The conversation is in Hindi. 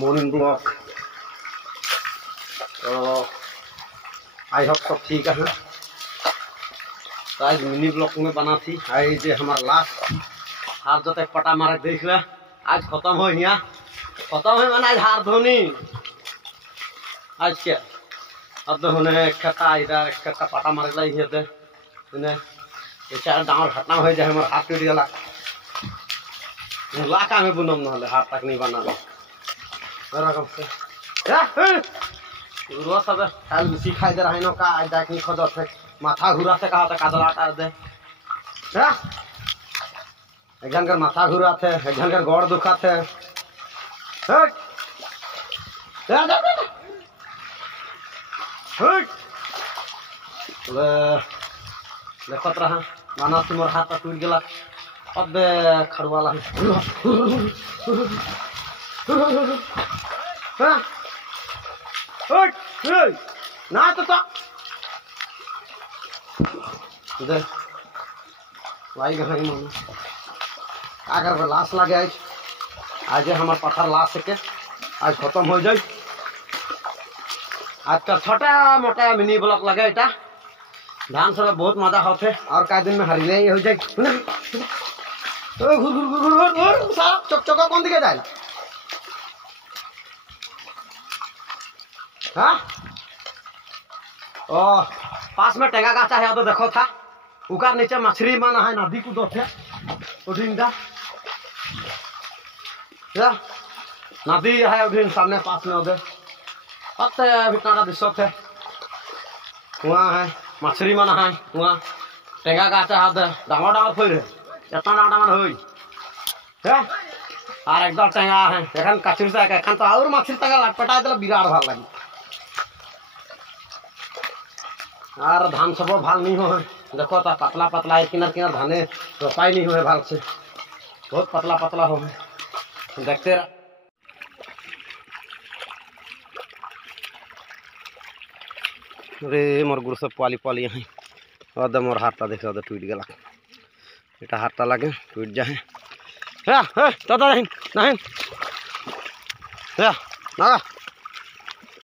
Morning blog. तो आई होप सब ठीक है। तो आज मिनी ब्लॉग में बना थी आज हमारा लास्ट हार जो तक पटा मारे देख ले आज खत्म हो यहाँ खत्म है मैंने आज हार धोनी आज क्या अब तो होने खेता इधर खेता पटा मारे ला ही थे इन्हें चार डांवर घटना हो जाए हमारा हाथ टूट गया लाका में बुनम ना हाथ तक नहीं बना रकम से रोज सब खाल मिसी खाई दे रहा है ना का आज देख नहीं खोद थे माथा घुरा से कहा था कादल आटा दे एक जन कर माथा घुरा थे एक जन कर गोड़ दुखा थे देखत रहा माना तुम हाथ टूट गया अब खड़वाला ना तो वाई गई मन अगर लाश लगे आज हमार पत्थर लाश के आज खत्म हो जाए आज का छोटा मोटा मिनी ब्लॉक लगे इटा धान सब बहुत मजा होते और का दिन में हरिले हो जाए चकचका कौन दिखे जाए हाँ ओ पास में टेंगा गाचा है तो देखो था उकार नीचे मछली माना है नदी कूदो थे नदी है उधर सामने पास में उधर पत्ते भितना दिशो थे वहाँ है मछली माना है वहाँ टेंगा गाचा है डांगर डांगर फैल इतना डांगर डांगर हो और एकदम टेंगा है एखन कचरी से एखन तो और मछली टेंगा लटपटा दिल बिगाड़ भाल लगी और धान सब भाल नहीं हो देखो तो पतला पतला है किनार किनार धाने रोपाई नहीं हुए भाल से बहुत पतला पतला हो देखते रह अरे मोर गुरु सब पाली पाली यहाँ अदम मोर हाथ देख टूट गला इटा हाथ लगे टूट जाए दादा नहीं ना